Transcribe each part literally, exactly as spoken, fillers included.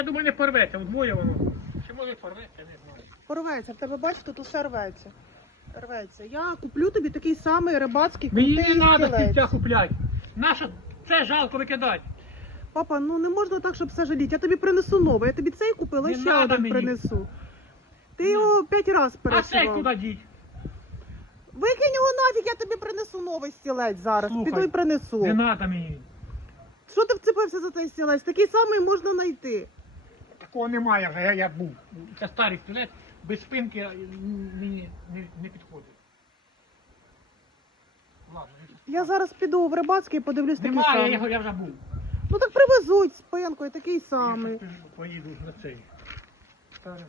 Я думаю, не порветься, вдвоє воно. Чи може порветься, не знаю. Порветься, в тебе бачиш, тут усе рветься. Рветься. Я куплю тобі такий самий рибацький Мені не крутий треба стілець. стільця купляти. Нащо це жалко викидати? Папа, ну не можна так, щоб все жаліти. Я тобі принесу новий. Я тобі цей купила, Не ще надо один мені. принесу. Ти Не його п'ять разів А цей пересував. куди діть? Викинь його нафіг, я тобі принесу новий стілець зараз. Слухай, Піду і принесу. Не треба мені. Що ти вцепився за цей стілець? Такий самий можна знайти. Такого немає вже, я, я був. Це старий стілець, без спинки м, мені не, не підходить. Ладно, Я зараз піду в рибацький і подивлюсь такий немає, я, самий. його- я вже був. Ну так привезуть спинкою, такий Я самий. щас поїду на цей. Старий.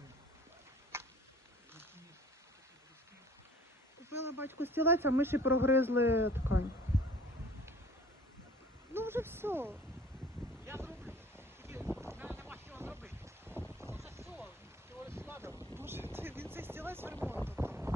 Купила батьку стілець, а миші прогризли ткань. Ну вже все. Я зроблю. Тільки в мене нема що зробити. Оце все, цього складу. Боже, ти- він цей стілець в ремонту.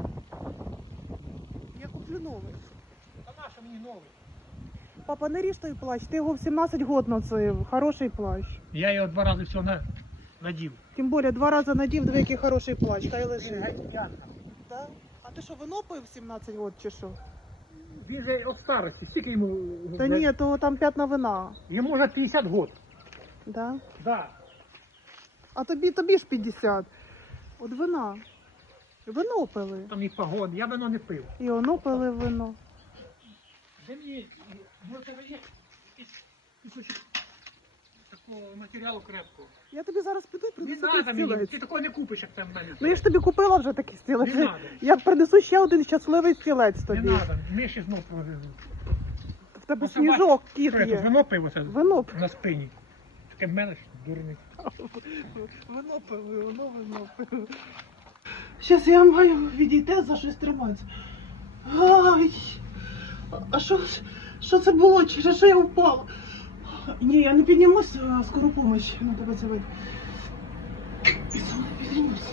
Я куплю новий. Та нащо мені новий? Папа, не ріж той плащ, ти його в сімнадцять років носив. Хороший плащ. Я його два рази все на... надів. Тим більше два рази надів, диви, який хороший плащ, хай Він лежить. геть п'ятна. Да? А ти що, вино пив в сімнадцять років чи що? Він же від старості, скільки йому? Та ні, то там п'ятна вина. Йому вже п'ятдесят років. Да? Да. А тобі, тобі ж п'ятдесят. От вина. Вино пили. Там і погода, я вино не пив. І воно пили вино. Де мені, може тебе є якийсь кусочок такого матеріалу крепкого? Я тобі зараз піду і Не принесу треба той мені, стілець. ти такого не купиш, як там в мене. Ну я ж тобі купила вже такий стілець. Не надо. Я принесу ще один щасливий стілець Не тобі. треба, миші знов провезуть. В тебе Оце сніжок, кіт Що я тут є. вино пив оце Вино пив. на спині. Таке мелеш, дурний. Вино пили, воно вино пили. Щас я маю відійти, за щось триматися. Ай! А що, що це було? Через що я впала? Ні, я не піднімусь, а скору помощь на тебе це вийде. І сама піднімусь.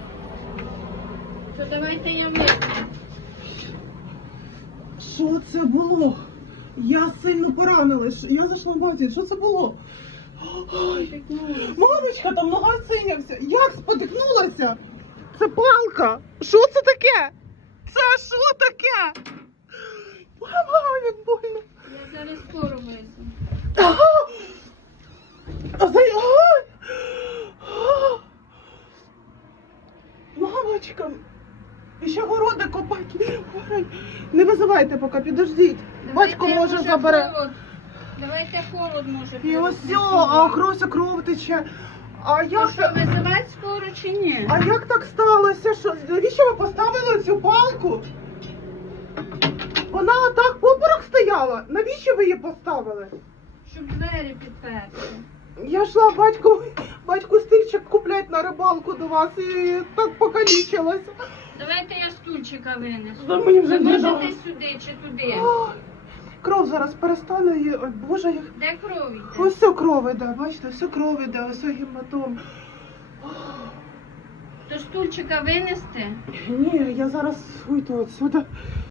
То давайте я вийду. Що це було? Я сильно поранилась. Я зайшла в магазин. Що це було? Ай, мамочка, там нога синявся. Як спотикнулася? Це палка. Що це таке? Це що таке? Мама, як больно. Я зараз скоро вийду. Ага. А за... Ай! А! Мамочка, і ще городи копати. Ой, не визивайте поки, підождіть. Батько Давайте, може забере. холод. Давайте холод може. І ось привезти. о, а Хрося кров тече. А То як, що, так- визивати скоро чи ні? а як так сталося? Що, навіщо ви поставили цю палку? Вона так поперек стояла. Навіщо ви її поставили? Щоб двері підперти. Я йшла батьку, батьку стильчик куплять на рибалку до вас і так покалічилась. Давайте я стульчика винесу. Да мені вже Ви не можете дали. сюди чи туди? Ой, кров зараз перестане. і- Ой, Боже, як... Де кров йде? Ось все кров іде, бачите, все кров іде, ось гематом. То стульчика винести? Ні, я зараз уйду отсюда.